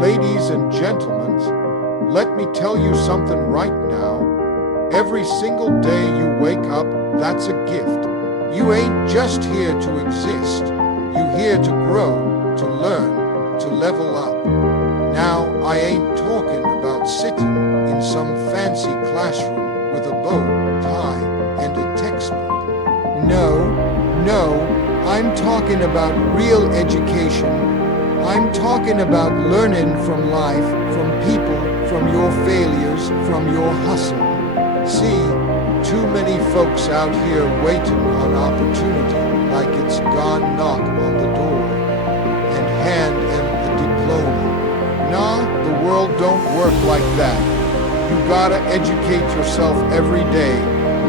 Ladies and gentlemen, let me tell you something right now. Every single day you wake up, that's a gift. You ain't just here to exist. You're here to grow, to learn, to level up. Now, I ain't talking about sitting in some fancy classroom with a bow tie and a textbook. No, I'm talking about real education. I'm talking about learning from life, from people, from your failures, from your hustle. See, too many folks out here waiting on opportunity like it's gone knock on the door and hand them a diploma. Nah, the world don't work like that. You gotta educate yourself every day,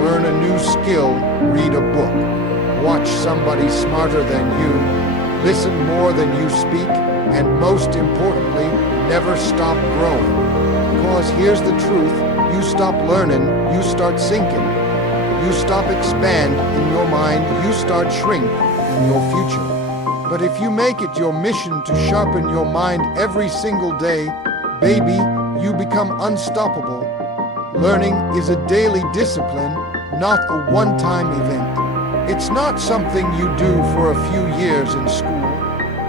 learn a new skill, read a book, watch somebody smarter than you, listen more than you speak, and most importantly, never stop growing. Because here's the truth, you stop learning, you start sinking. You stop expand in your mind, you start shrink in your future. But if you make it your mission to sharpen your mind every single day, baby, you become unstoppable. Learning is a daily discipline, not a one-time event. It's not something you do for a few years in school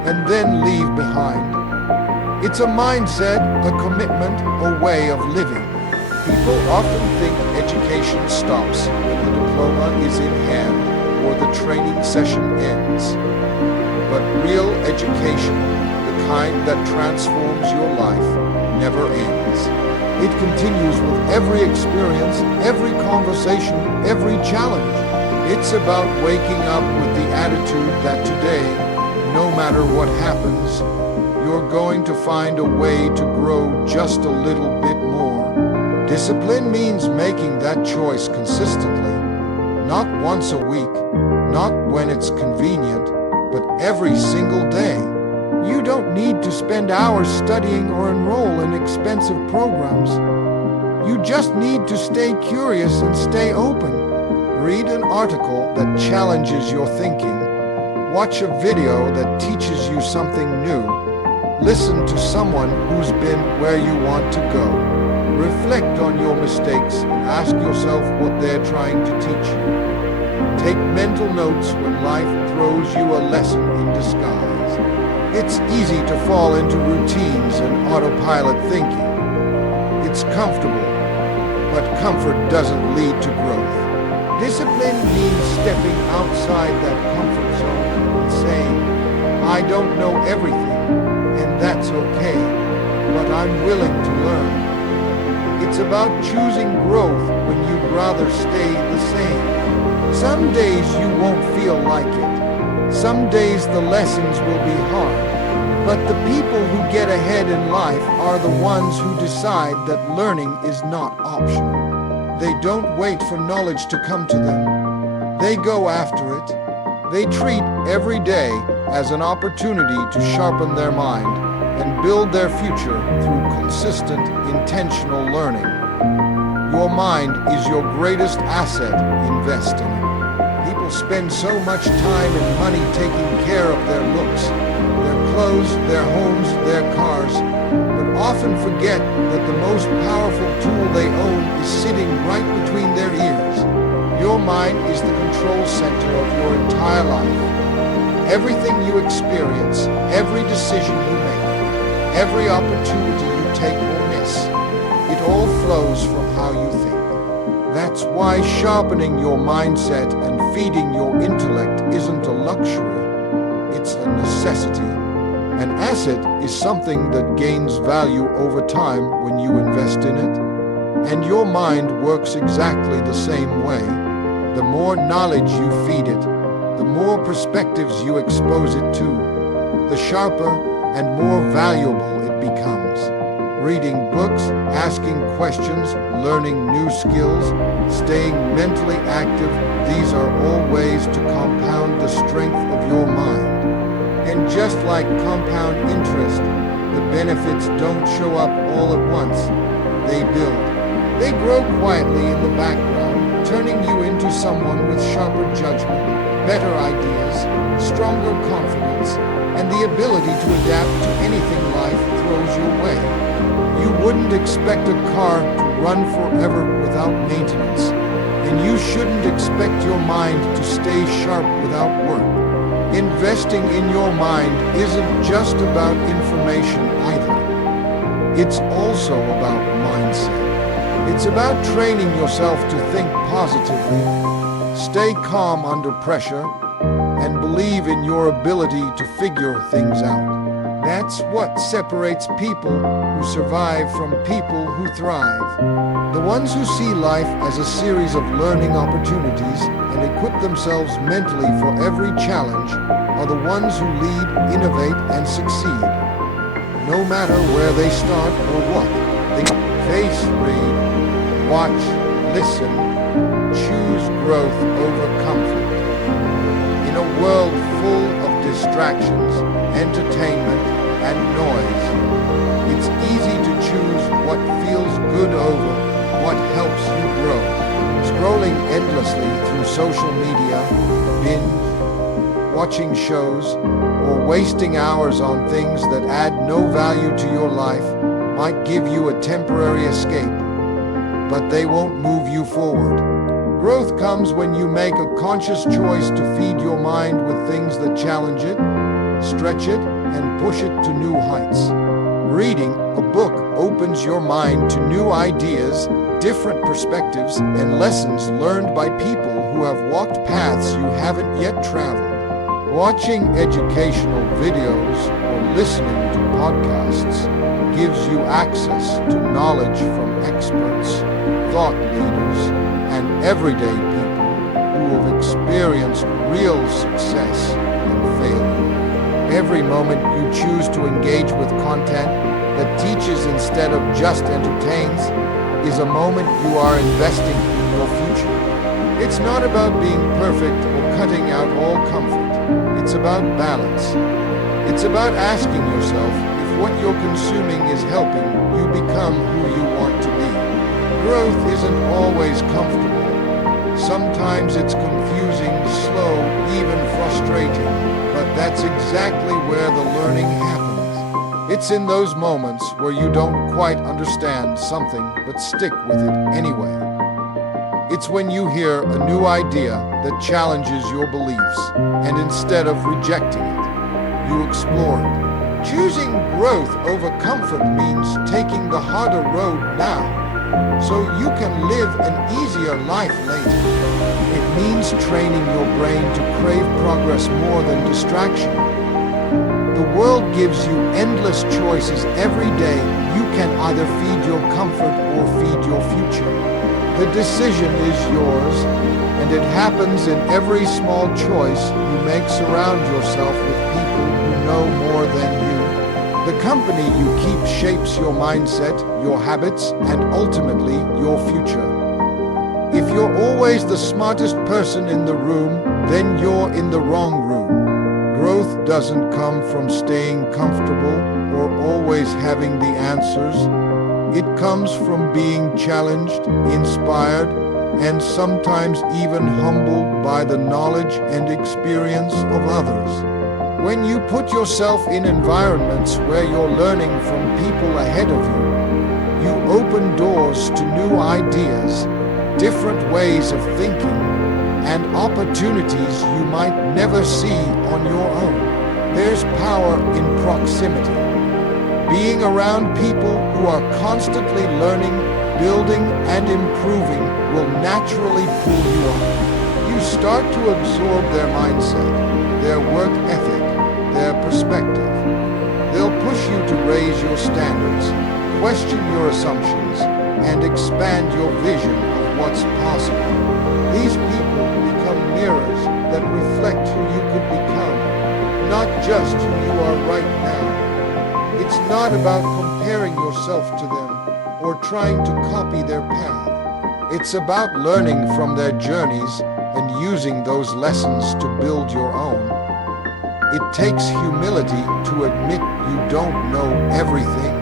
and then leave behind. It's a mindset, a commitment, a way of living. People often think education stops when the diploma is in hand or the training session ends. But real education, the kind that transforms your life, never ends. It continues with every experience, every conversation, every challenge. It's about waking up with the attitude that today, no matter what happens, you're going to find a way to grow just a little bit more. Discipline means making that choice consistently, not once a week, not when it's convenient, but every single day. You don't need to spend hours studying or enroll in expensive programs. You just need to stay curious and stay open. Read an article that challenges your thinking. Watch a video that teaches you something new. Listen to someone who's been where you want to go. Reflect on your mistakes and ask yourself what they're trying to teach you. Take mental notes when life throws you a lesson in disguise. It's easy to fall into routines and autopilot thinking. It's comfortable, but comfort doesn't lead to growth. Discipline means stepping outside that comfort zone and saying, I don't know everything, and that's okay, but I'm willing to learn. It's about choosing growth when you'd rather stay the same. Some days you won't feel like it. Some days the lessons will be hard. But the people who get ahead in life are the ones who decide that learning is not optional. They don't wait for knowledge to come to them. They go after it. They treat every day as an opportunity to sharpen their mind and build their future through consistent, intentional learning. Your mind is your greatest asset. Invest in it. People spend so much time and money taking care of their looks, their clothes, their homes, their cars, but often forget that the most powerful tool they own is sitting right between their ears. Your mind is the control center of your entire life. Everything you experience, every decision you make, every opportunity you take or miss, it all flows from how you think. That's why sharpening your mindset and feeding your intellect isn't a luxury. It's a necessity. An asset is something that gains value over time when you invest in it. And your mind works exactly the same way. The more knowledge you feed it, the more perspectives you expose it to, the sharper and more valuable it becomes. Reading books, asking questions, learning new skills, staying mentally active, these are all ways to compound the strength of your mind. And just like compound interest, the benefits don't show up all at once. They build. They grow quietly in the background, turning you into someone with sharper judgment, better ideas, stronger confidence, and the ability to adapt to anything life throws throws your way. You wouldn't expect a car to run forever without maintenance, and you shouldn't expect your mind to stay sharp without work. Investing in your mind isn't just about information either. It's also about mindset. It's about training yourself to think positively, stay calm under pressure, and believe in your ability to figure things out. That's what separates people who survive from people who thrive. The ones who see life as a series of learning opportunities and equip themselves mentally for every challenge are the ones who lead, innovate, and succeed. No matter where they start or what, they face, read, watch, listen, choose growth over comfort. In a world full of distractions, entertainment, and noise, it's easy to choose what feels good over what helps you grow. Scrolling endlessly through social media, binge, watching shows, or wasting hours on things that add no value to your life might give you a temporary escape, but they won't move you forward. Growth comes when you make a conscious choice to feed your mind with things that challenge it, stretch it, and push it to new heights. Reading a book opens your mind to new ideas, different perspectives, and lessons learned by people who have walked paths you haven't yet traveled. Watching educational videos or listening to podcasts gives you access to knowledge from experts, thought leaders, and everyday people who have experienced real success and failure. Every moment you choose to engage with content that teaches instead of just entertains is a moment you are investing in your future. It's not about being perfect or cutting out all comfort. It's about balance. It's about asking yourself if what you're consuming is helping you become who you want to be. Growth isn't always comfortable. Sometimes it's confusing, slow, even frustrating, but that's exactly where the learning happens. It's in those moments where you don't quite understand something but stick with it anyway. It's when you hear a new idea that challenges your beliefs, and instead of rejecting it, you explore it. Choosing growth over comfort means taking the harder road now, so you can live an easier life later. It means training your brain to crave progress more than distraction. The world gives you endless choices every day. You can either feed your comfort or feed your future. The decision is yours, and it happens in every small choice you make. Surround yourself with people who know more than you. The company you keep shapes your mindset, your habits, and ultimately your future. If you're always the smartest person in the room, then you're in the wrong room. Growth doesn't come from staying comfortable or always having the answers. It comes from being challenged, inspired, and sometimes even humbled by the knowledge and experience of others. When you put yourself in environments where you're learning from people ahead of you, you open doors to new ideas, different ways of thinking, and opportunities you might never see on your own. There's power in proximity. Being around people who are constantly learning, building, and improving will naturally pull you up. You start to absorb their mindset, their work ethic, their perspective. They'll push you to raise your standards, question your assumptions, and expand your vision of what's possible. These people become mirrors that reflect who you could become, not just who you are right now. It's not about comparing yourself to them or trying to copy their path. It's about learning from their journeys and using those lessons to build your own. It takes humility to admit you don't know everything.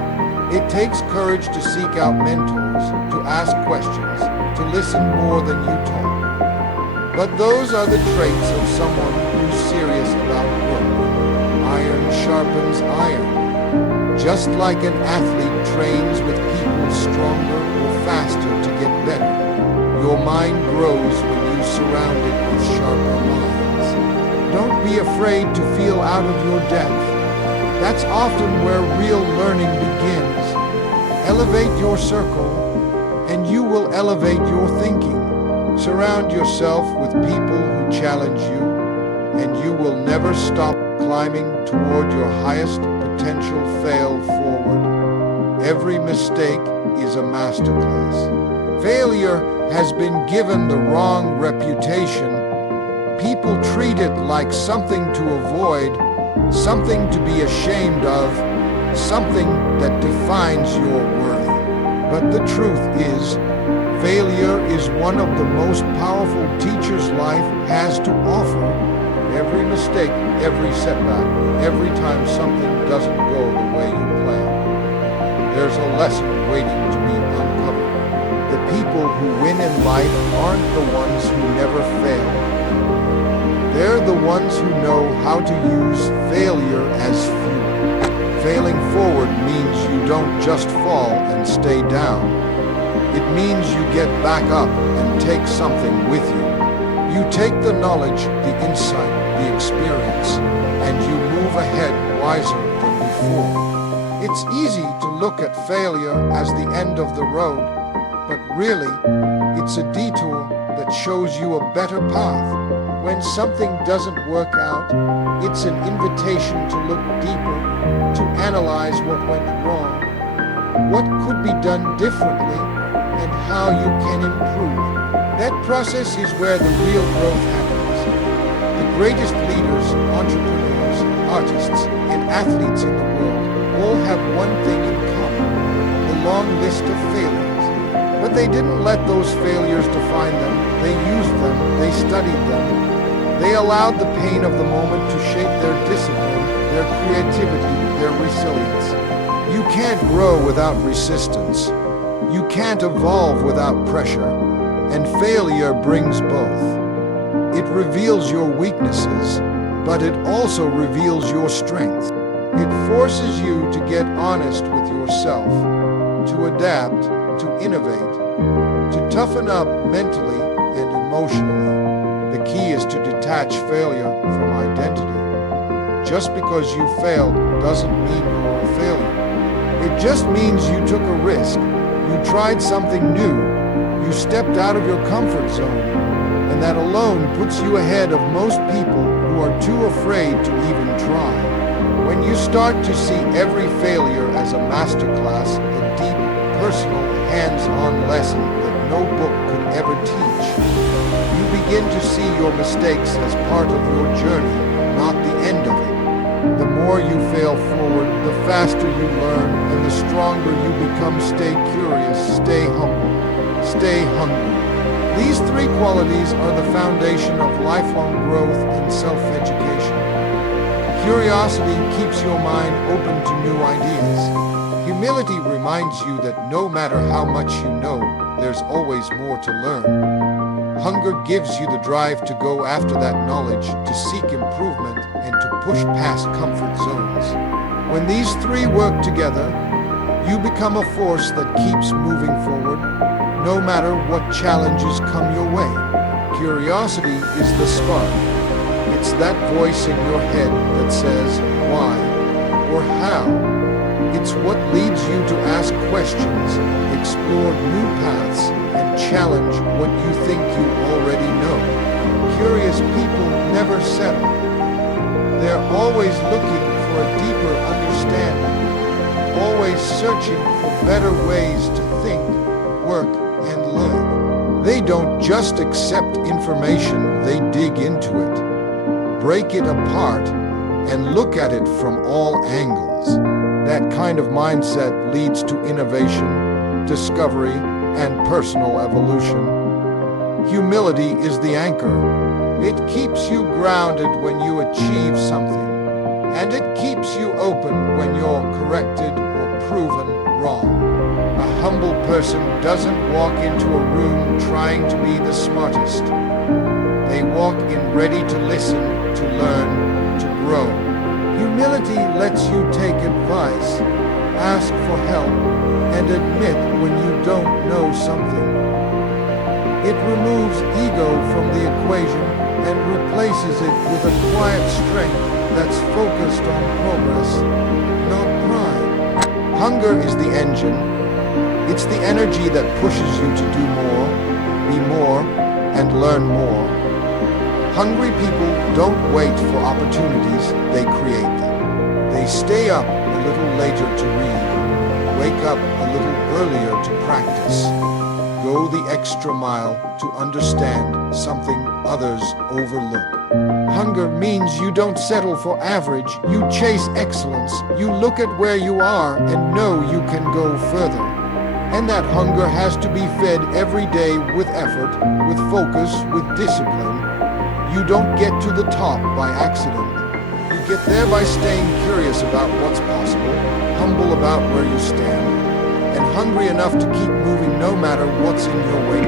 It takes courage to seek out mentors, to ask questions, to listen more than you talk. But those are the traits of someone who's serious about growth. Iron sharpens iron. Just like an athlete trains with people stronger or faster to get better, your mind grows when you surround it with sharper minds. Don't be afraid to feel out of your depth. That's often where real learning begins. Elevate your circle, and you will elevate your thinking. Surround yourself with people who challenge you, and you will never stop climbing toward your highest potential. Fail forward. Every mistake is a masterclass. Failure has been given the wrong reputation. People treat it like something to avoid, something to be ashamed of, something that defines your worth. But the truth is, failure is one of the most powerful teachers life has to offer. Every mistake, every setback, every time something doesn't go the way you planned, there's a lesson waiting to be uncovered. The people who win in life aren't the ones who never fail. They're the ones who know how to use failure as fuel. Failing forward means you don't just fall and stay down. It means you get back up and take something with you. You take the knowledge, the insight, the experience, and you move ahead wiser than before. It's easy to look at failure as the end of the road, but really, it's a detour that shows you a better path. When something doesn't work out, it's an invitation to look deeper, to analyze what went wrong, what could be done differently, and how you can improve. That process is where the real growth happens. The greatest leaders, entrepreneurs, artists, and athletes in the world all have one thing in common: a long list of failures. But they didn't let those failures define them. They used them, they studied them. They allowed the pain of the moment to shape their discipline, their creativity, their resilience. You can't grow without resistance. You can't evolve without pressure. And failure brings both. It reveals your weaknesses, but it also reveals your strength. It forces you to get honest with yourself, to adapt, to innovate, to toughen up mentally and emotionally. The key is to detach failure from identity. Just because you failed doesn't mean you're a failure. It just means you took a risk. You tried something new. You stepped out of your comfort zone, and that alone puts you ahead of most people who are too afraid to even try. When you start to see every failure as a masterclass, a deep, personal, hands-on lesson that no book could ever teach, you begin to see your mistakes as part of your journey, not the end of it. The more you fail forward, the faster you learn, and the stronger you become. Stay curious, stay humble. Stay hungry. These three qualities are the foundation of lifelong growth and self-education. Curiosity keeps your mind open to new ideas. Humility reminds you that no matter how much you know, there's always more to learn. Hunger gives you the drive to go after that knowledge, to seek improvement, and to push past comfort zones. When these three work together, you become a force that keeps moving forward, no matter what challenges come your way. Curiosity is the spark. It's that voice in your head that says why or how. It's what leads you to ask questions, explore new paths, and challenge what you think you already know. Curious people never settle. They're always looking for a deeper understanding, always searching for better ways to think, work, and live. They don't just accept information, they dig into it, break it apart, and look at it from all angles. That kind of mindset leads to innovation, discovery, and personal evolution. Humility is the anchor. It keeps you grounded when you achieve something, and it keeps you open when you're corrected or proven wrong. A humble person doesn't walk into a room trying to be the smartest. They walk in ready to listen, to learn, to grow. Humility lets you take advice, ask for help, and admit when you don't know something. It removes ego from the equation and replaces it with a quiet strength that's focused on progress, not pride. Hunger is the engine. It's the energy that pushes you to do more, be more, and learn more. Hungry people don't wait for opportunities, they create them. They stay up a little later to read, wake up a little earlier to practice, go the extra mile to understand something others overlook. Hunger means you don't settle for average, you chase excellence, you look at where you are and know you can go further. And that hunger has to be fed every day with effort, with focus, with discipline. You don't get to the top by accident. You get there by staying curious about what's possible, humble about where you stand, and hungry enough to keep moving no matter what's in your way.